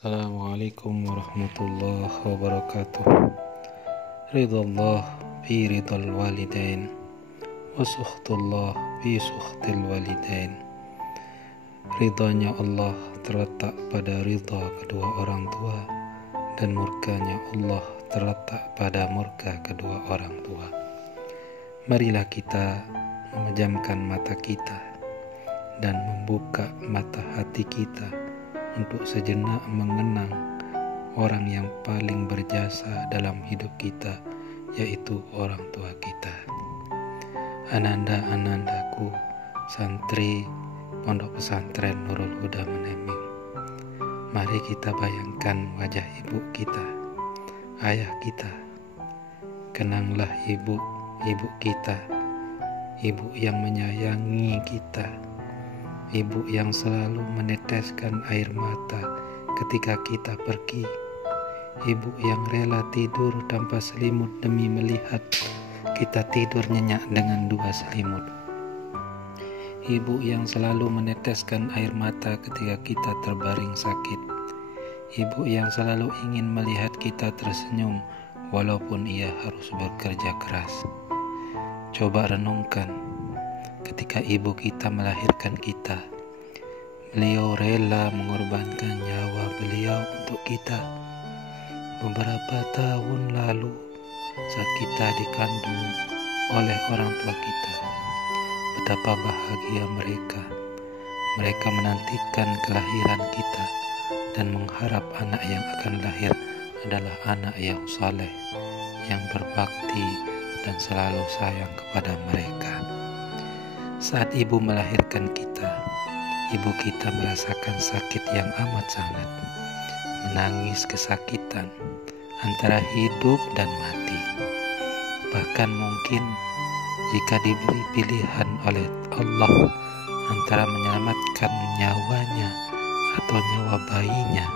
Assalamualaikum warahmatullahi wabarakatuh. Ridallah fi ridal walidain wa sukhtullah fi sukhtil walidain. Ridhanya Allah terletak pada ridha kedua orang tua, dan murkanya Allah terletak pada murka kedua orang tua. Marilah kita memejamkan mata kita dan membuka mata hati kita untuk sejenak mengenang orang yang paling berjasa dalam hidup kita, yaitu orang tua kita. Ananda-anandaku, santri Pondok Pesantren Nurul Huda Meneming, mari kita bayangkan wajah ibu kita, ayah kita. Kenanglah ibu kita, ibu yang menyayangi kita, ibu yang selalu meneteskan air mata ketika kita pergi, ibu yang rela tidur tanpa selimut demi melihat kita tidur nyenyak dengan dua selimut, ibu yang selalu meneteskan air mata ketika kita terbaring sakit, ibu yang selalu ingin melihat kita tersenyum walaupun ia harus bekerja keras. Coba renungkan, ketika ibu kita melahirkan kita, beliau rela mengorbankan nyawa beliau untuk kita. Beberapa tahun lalu, saat kita dikandung oleh orang tua kita, betapa bahagia mereka. Mereka menantikan kelahiran kita dan mengharap anak yang akan lahir adalah anak yang saleh, yang berbakti dan selalu sayang kepada mereka. Saat ibu melahirkan kita, ibu kita merasakan sakit yang amat sangat, menangis kesakitan antara hidup dan mati. Bahkan mungkin jika diberi pilihan oleh Allah antara menyelamatkan nyawanya atau nyawa bayinya,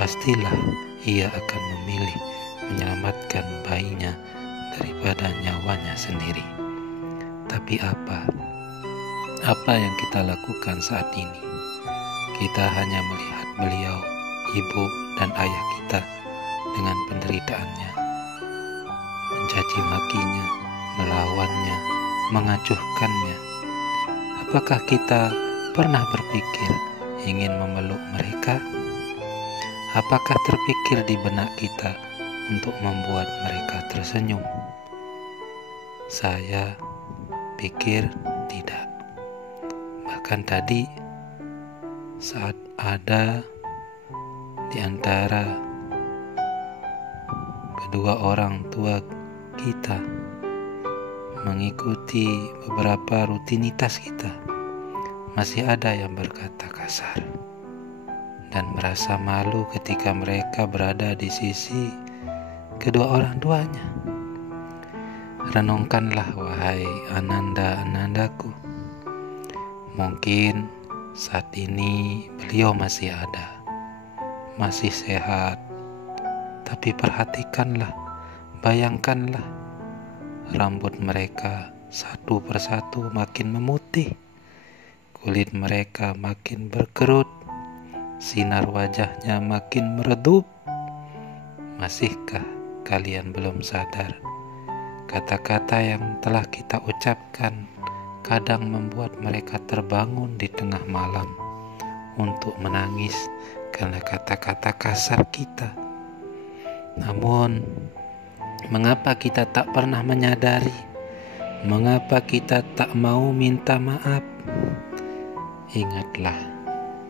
pastilah ia akan memilih menyelamatkan bayinya daripada nyawanya sendiri. Tapi apa yang kita lakukan saat ini? Kita hanya melihat beliau, ibu dan ayah kita dengan penderitaannya, mencaci makinya, melawannya, mengacuhkannya. Apakah kita pernah berpikir ingin memeluk mereka? Apakah terpikir di benak kita untuk membuat mereka tersenyum? Saya pikir tidak. Bahkan tadi saat ada di antara kedua orang tua kita mengikuti beberapa rutinitas kita, masih ada yang berkata kasar dan merasa malu ketika mereka berada di sisi kedua orang tuanya. Renungkanlah wahai ananda-anandaku, mungkin saat ini beliau masih ada, masih sehat, tapi perhatikanlah, bayangkanlah, rambut mereka satu persatu makin memutih, kulit mereka makin berkerut, sinar wajahnya makin meredup. Masihkah kalian belum sadar? Kata-kata yang telah kita ucapkan kadang membuat mereka terbangun di tengah malam untuk menangis karena kata-kata kasar kita. Namun, mengapa kita tak pernah menyadari? Mengapa kita tak mau minta maaf? Ingatlah,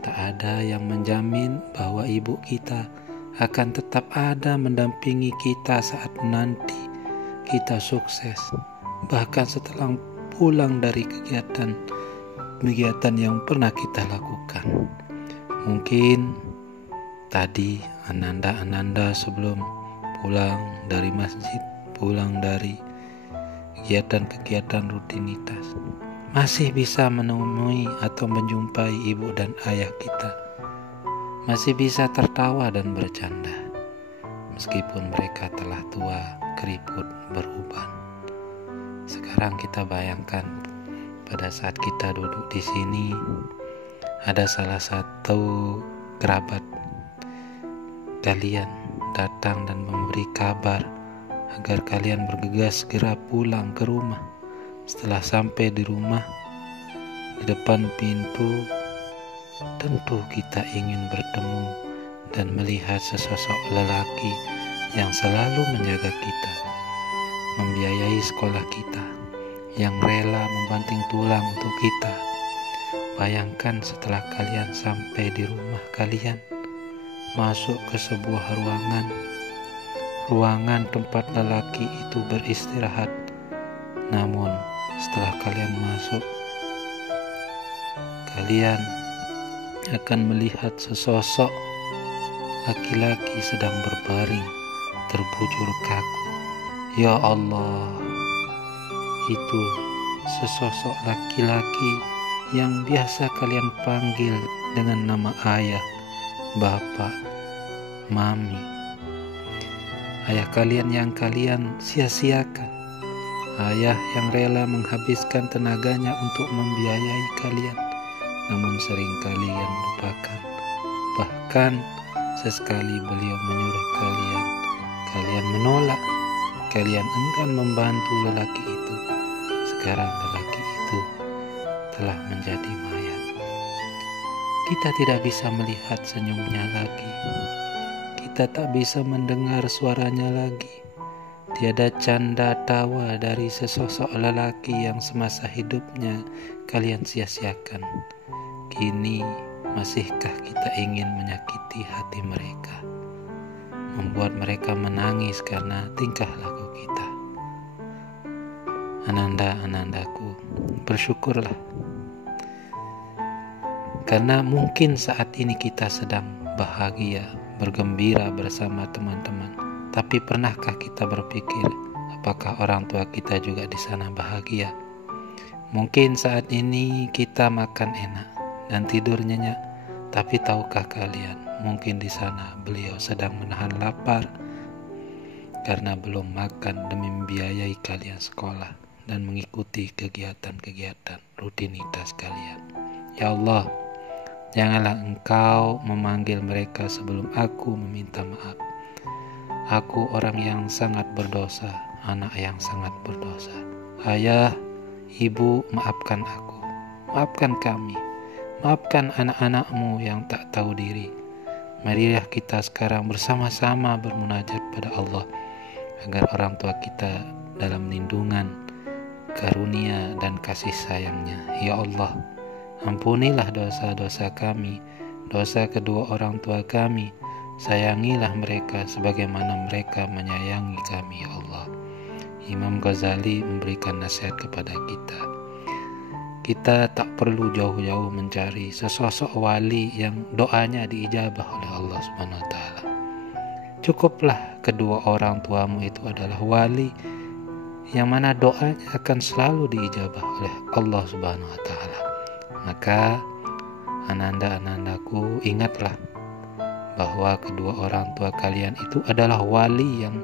tak ada yang menjamin bahwa ibu kita akan tetap ada mendampingi kita saat nanti kita sukses, bahkan setelah pulang dari kegiatan yang pernah kita lakukan. Mungkin tadi ananda-ananda sebelum pulang dari masjid, pulang dari kegiatan-kegiatan rutinitas, masih bisa menemui atau menjumpai ibu dan ayah kita, masih bisa tertawa dan bercanda meskipun mereka telah tua, keriput, beruban. Sekarang kita bayangkan pada saat kita duduk di sini, ada salah satu kerabat kalian datang dan memberi kabar agar kalian bergegas segera pulang ke rumah. Setelah sampai di rumah, di depan pintu, tentu kita ingin bertemu dan melihat sesosok lelaki yang selalu menjaga kita, membiayai sekolah kita, yang rela membanting tulang untuk kita. Bayangkan setelah kalian sampai di rumah kalian, masuk ke sebuah ruangan tempat lelaki itu beristirahat. Namun setelah kalian masuk, kalian akan melihat sesosok laki-laki sedang berbaring terbujur kaku. Ya Allah, itu sesosok laki-laki yang biasa kalian panggil dengan nama ayah, bapak, mami. Ayah kalian yang kalian sia-siakan. Ayah yang rela menghabiskan tenaganya untuk membiayai kalian, namun sering kalian lupakan. Bahkan sesekali beliau menyuruh kalian menolak. Kalian enggan membantu lelaki itu. Sekarang lelaki itu telah menjadi mayat. Kita tidak bisa melihat senyumnya lagi. Kita tak bisa mendengar suaranya lagi. Tiada canda tawa dari sesosok lelaki yang semasa hidupnya kalian sia-siakan. Kini masihkah kita ingin menyakiti hati mereka, membuat mereka menangis karena tingkah laku kita? Ananda-anandaku, bersyukurlah, karena mungkin saat ini kita sedang bahagia, bergembira bersama teman-teman. Tapi pernahkah kita berpikir, apakah orang tua kita juga di sana bahagia? Mungkin saat ini kita makan enak dan tidur nyenyak, tapi tahukah kalian, mungkin di sana beliau sedang menahan lapar karena belum makan demi membiayai kalian sekolah dan mengikuti kegiatan-kegiatan rutinitas kalian. Ya Allah, janganlah Engkau memanggil mereka sebelum aku meminta maaf. Aku orang yang sangat berdosa, anak yang sangat berdosa. Ayah, ibu, maafkan aku, maafkan kami, maafkan anak-anakmu yang tak tahu diri. Marilah kita sekarang bersama-sama bermunajat pada Allah agar orang tua kita dalam lindungan, karunia dan kasih sayangnya. Ya Allah, ampunilah dosa-dosa kami, dosa kedua orang tua kami. Sayangilah mereka sebagaimana mereka menyayangi kami, ya Allah. Imam Ghazali memberikan nasihat kepada kita. Kita tak perlu jauh-jauh mencari sesosok wali yang doanya diijabah oleh Allah Subhanahu wa taala. Cukuplah kedua orang tuamu itu adalah wali yang mana doanya akan selalu diijabah oleh Allah Subhanahu wa taala. Maka ananda-anandaku, ingatlah bahwa kedua orang tua kalian itu adalah wali yang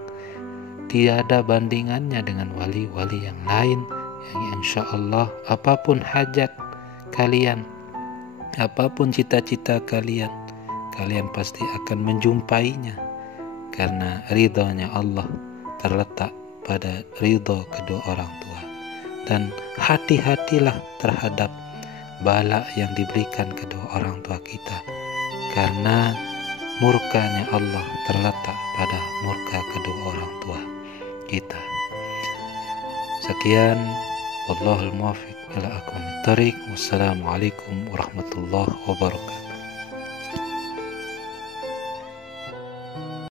tiada bandingannya dengan wali-wali yang lain, yang insya Allah apapun hajat kalian, apapun cita-cita kalian, kalian pasti akan menjumpainya, karena ridhonya Allah terletak pada ridho kedua orang tua. Dan hati-hatilah terhadap bala yang diberikan kedua orang tua kita, karena murkanya Allah terletak pada murka kedua orang tua kita. Sekian, wallahul muwaffiq ila aqwamit thoriq. Wassalamualaikum warahmatullahi wabarakatuh.